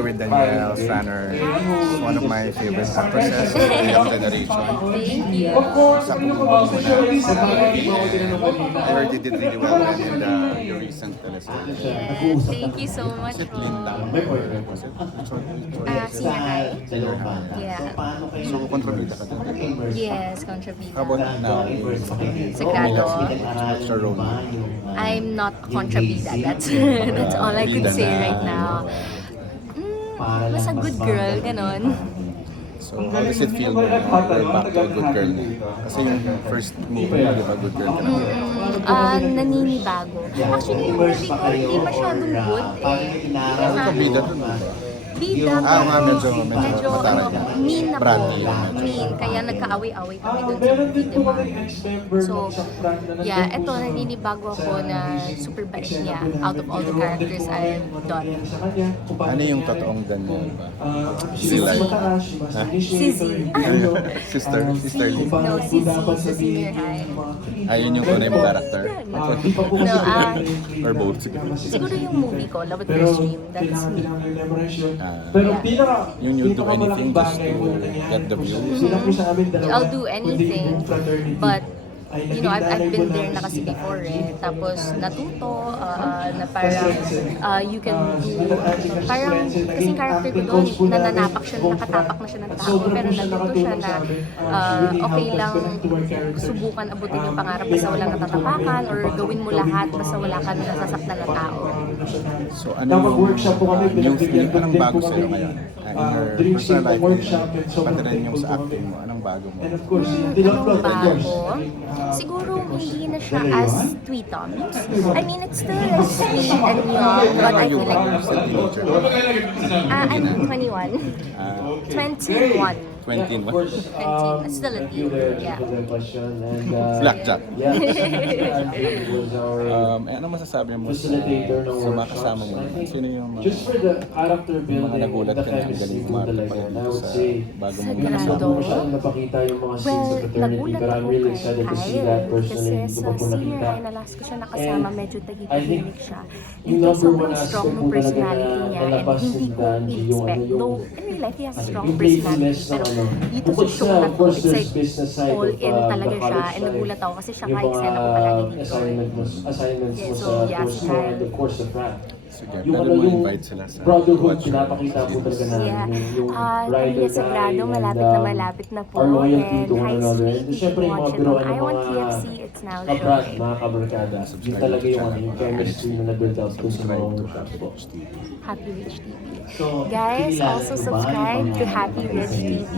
here with Danielle Stranner, one of my favorite actresses of the young generation. Thank you. Sakto po muna. I heard you did really well in your recent teleserye. Yes, thank you so much Was it po. Linda? Or was it? Senior high? Yeah. So, kontrabida ka din. Yes, contribute. How about now? Sagrado. What's your role? I'm not a contrabida. That's all I could say right now. Mas a good girl, ganon. So, how does it feel na we're back to a good girl na? Kasi yung first movie, di ba, good girl ka na? Naninibago. Actually, yung movie ko, hindi masyadong good eh. Kabida dun. Bida, Nga, medyo ano, mataray. mean ako. Brandy yung medyo. Mean, kaya nagkaaway-away kami dun sa movie, diba? So, yeah, eto, naninibago ako na super bait niya out of all the characters I've done. Ano yung totoong Daniel ba? Si Z. Si Z. Sister Lee. No, si Z sa senior high. Ayun yung tunay mo character? No, Or both? siguro yung movie ko, Love at First Dream, that's me. Pero yung you do anything just to get the views? I'll do anything, but I've been there na kasi before eh. Tapos natuto na parang you can do, parang kasing character ko doon, nananapak siya, nakatapak na siya ng tao, pero natuto siya na okay lang subukan abutin yung pangarap basta walang natatapakan or gawin mo lahat basta wala ka nasasaktan ng tao. So ano yung anong bago sa'yo ngayon? In your personal life, pati rin yung sa acting mo, anong bago mo? Anong bago? Siguro hindi na siya as Tweet Toms. I mean, it's still like sweet and young, but I feel like Still teenager? I'm 21. 21. 21? 20. Still a teen. Yeah. Blackjack. Ano masasabi mo sa mga kasama mo? Sino yung mga nagulat ka na ang galing kumapit pa dito sa bago mong Sagrado. Well, nagulat ako kay Kyle kasi sa senior high na last ko siya nakasama, medyo tahimik siya. Hindi sobrang strong ng personality niya and hindi ko in-expect. Though, in real life, he has a strong personality. Pero dito sa show na to, it's like all in talaga siya. And nagulat ako kasi siya ka-exena ko palagi dito. Yeah, so yeah, si Kyle. Sige, pwede mo invite sila sa Brotherhood, pinapakita po talaga Yeah. namin yung Kuya Sagrado, malapit na po. our loyalty And to one hi, another. sweet. And You syempre should yung mga watch it biruan on ng I Want mga KFC. It's now kabrad, showing. mga kabarkada. Yun talaga yung chemistry na nag-build up dun sa mga workshops po. Happy Rich TV. So, Guys, kilala also ko ba subscribe yung to mga Happy Rich kasi TV.